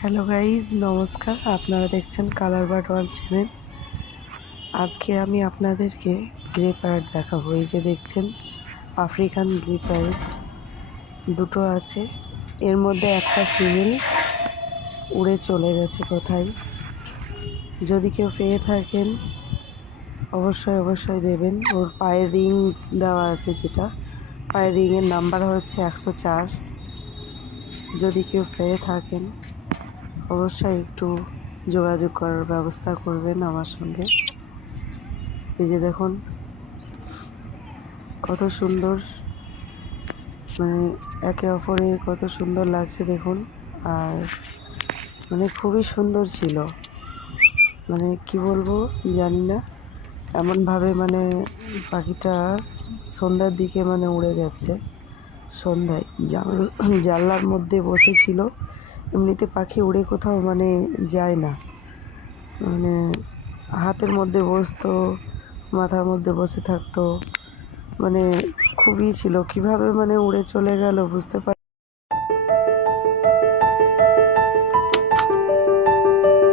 Hello guys, নমস্কার। আপনারা দেখছেন কালার বার্ড ওয়ার্ল্ড চ্যানেল। আজকে আমি আপনাদেরকে গ্রে প্যারট দেখাবো। এই যে দেখছেন আফ্রিকান গ্রে প্যারট দুটো আছে, এর মধ্যে একটা ফিমেল উড়ে চলে গেছে কোথায়। যদি কেউ পেয়ে থাকেন অবশ্যই দেবেন। ওর পায়ের রিং দেওয়া আছে, যেটা পায়ের রিংয়ের নাম্বার হচ্ছে 104। যদি কেউ পেয়ে থাকেন অবশ্যই একটু যোগাযোগ করার ব্যবস্থা করবেন আমার সঙ্গে। এই যে দেখুন কত সুন্দর, মানে একে অপরে কত সুন্দর লাগছে দেখুন। আর খুবই সুন্দর ছিল, কি বলবো জানি না, এমনভাবে পাখিটা সন্ধ্যার দিকে উড়ে গেছে। সন্ধ্যায় জানলার মধ্যে বসেছিল। এমনিতে পাখি উড়ে কোথাও যায় না, হাতের মধ্যে বসতো, মাথার মধ্যে বসে থাকতো, খুবই ছিল। কিভাবে উড়ে চলে গেল বুঝতে পার